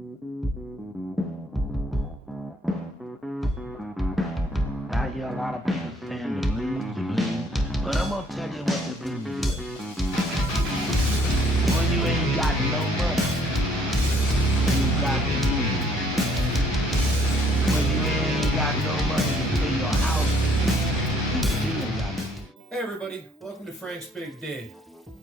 I hear a lot of people saying the blues, but I'm gonna tell you what the blues is. When you ain't got no money, you got the blues. When you ain't got no money to pay your house, you still got the blues. Hey everybody, welcome to Frank's Big Day.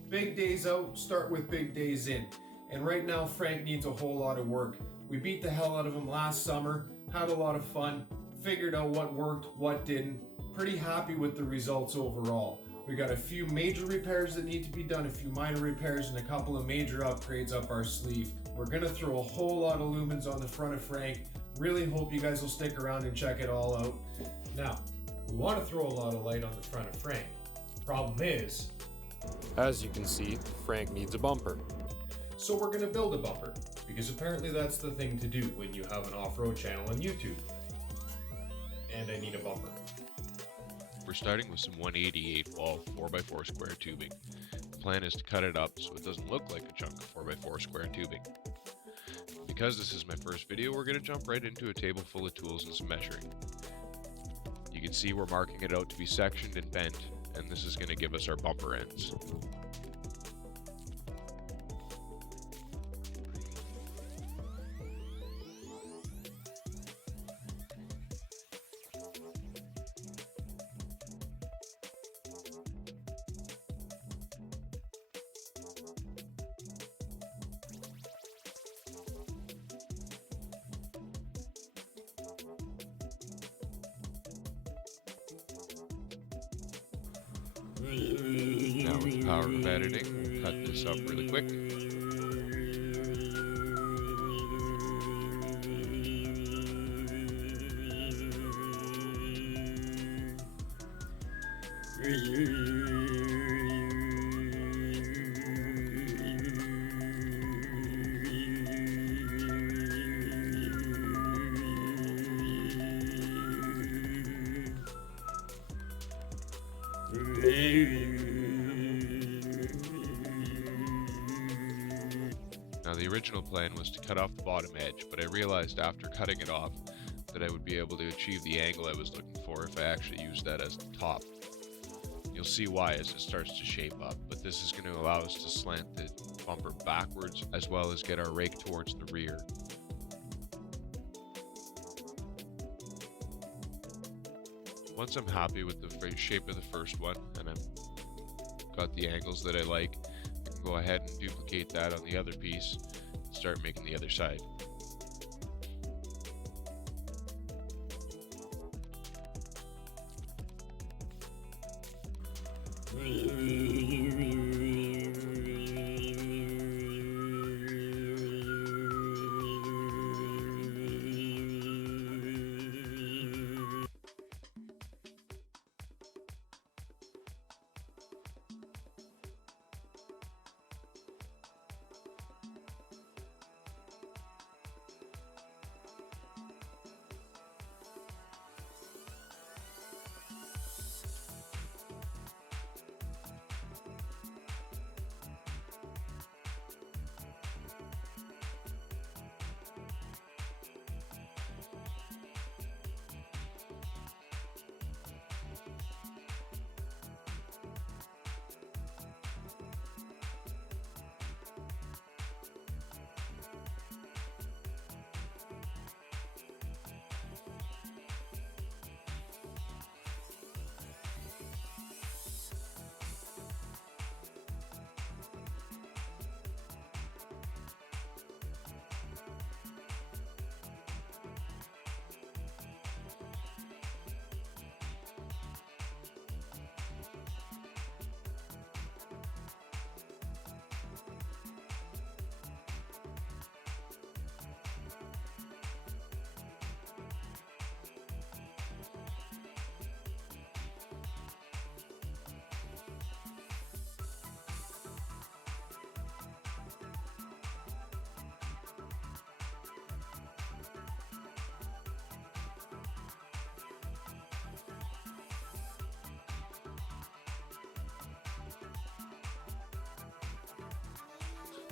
Big days out, start with big days in. And right now Frank needs a whole lot of work. We beat the hell out of him last summer, had a lot of fun, figured out what worked, what didn't. Pretty happy with the results overall. We got a few major repairs that need to be done, a few minor repairs, and a couple of major upgrades up our sleeve. We're gonna throw a whole lot of lumens on the front of Frank. Really hope you guys will stick around and check it all out. Now, we want to throw a lot of light on the front of Frank. Problem is, as you can see, Frank needs a bumper. So we're gonna build a bumper, because apparently that's the thing to do when you have an off-road channel on YouTube. And I need a bumper. We're starting with some 188 wall 4x4 square tubing. The plan is to cut it up so it doesn't look like a chunk of 4x4 square tubing. Because this is my first video, we're going to jump right into a table full of tools and some measuring. You can see we're marking it out to be sectioned and bent, and this is going to give us our bumper ends. Now with the power of editing, we'll cut this up really quick. Now the original plan was to cut off the bottom edge, but I realized after cutting it off that I would be able to achieve the angle I was looking for if I actually used that as the top. You'll see why as it starts to shape up, but this is going to allow us to slant the bumper backwards as well as get our rake towards the rear. Once I'm happy with the shape of the first one and I've got the angles that I like, I can go ahead and duplicate that on the other piece and start making the other side.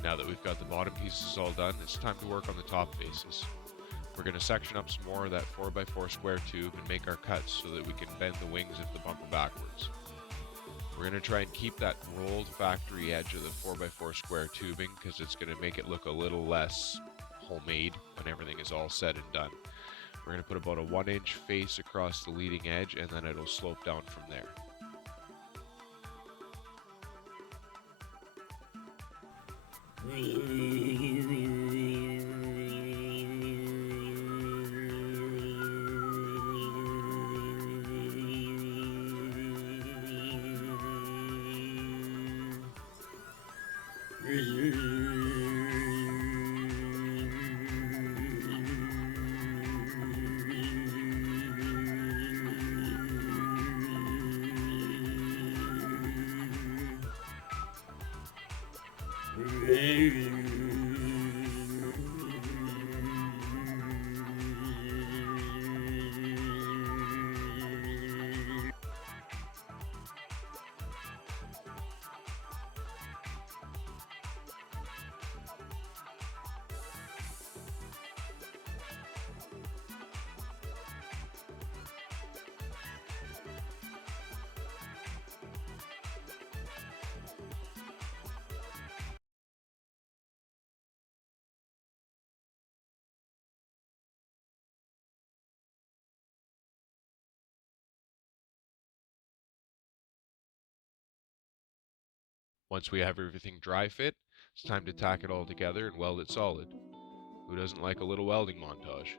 Now that we've got the bottom pieces all done, it's time to work on the top faces. We're going to section up some more of that 4x4 square tube and make our cuts so that we can bend the wings of the bumper backwards. We're going to try and keep that rolled factory edge of the 4x4 square tubing because it's going to make it look a little less homemade when everything is all said and done. We're going to put about a 1-inch face across the leading edge, and then it'll slope down from there. Once we have everything dry fit, it's time to tack it all together and weld it solid. Who doesn't like a little welding montage?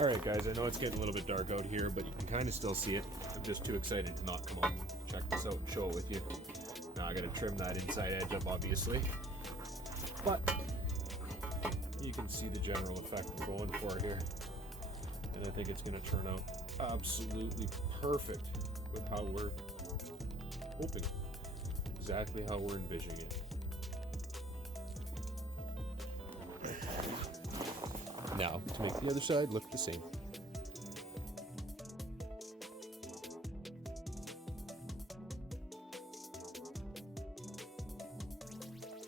Alright guys, I know it's getting a little bit dark out here, but you can kind of still see it. I'm just too excited to not come on and check this out and show it with you. Now I gotta trim that inside edge up obviously, but you can see the general effect we're going for here. And I think it's gonna turn out absolutely perfect with how we're hoping. Exactly how we're envisioning it. Now, to make the other side look the same.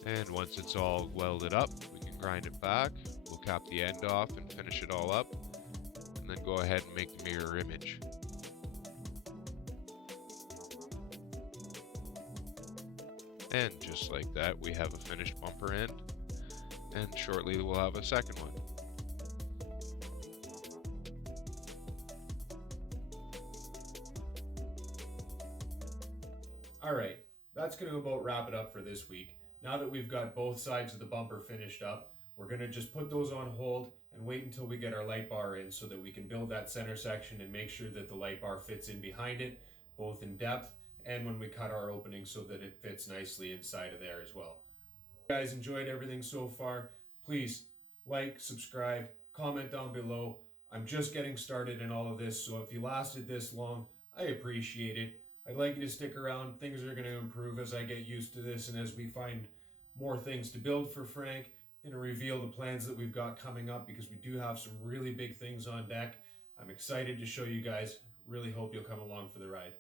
And once it's all welded up, we can grind it back. We'll cap the end off and finish it all up, and then go ahead and make the mirror image. And just like that, we have a finished bumper end, and shortly we'll have a second one. Alright, that's going to about wrap it up for this week. Now that we've got both sides of the bumper finished up, we're going to just put those on hold and wait until we get our light bar in so that we can build that center section and make sure that the light bar fits in behind it, both in depth and when we cut our opening so that it fits nicely inside of there as well. If you guys enjoyed everything so far, please like, subscribe, comment down below. I'm just getting started in all of this, so if you lasted this long, I appreciate it. I'd like you to stick around. Things are going to improve as I get used to this and as we find more things to build for Frank and reveal the plans that we've got coming up, because we do have some really big things on deck. I'm excited to show you guys. Really hope you'll come along for the ride.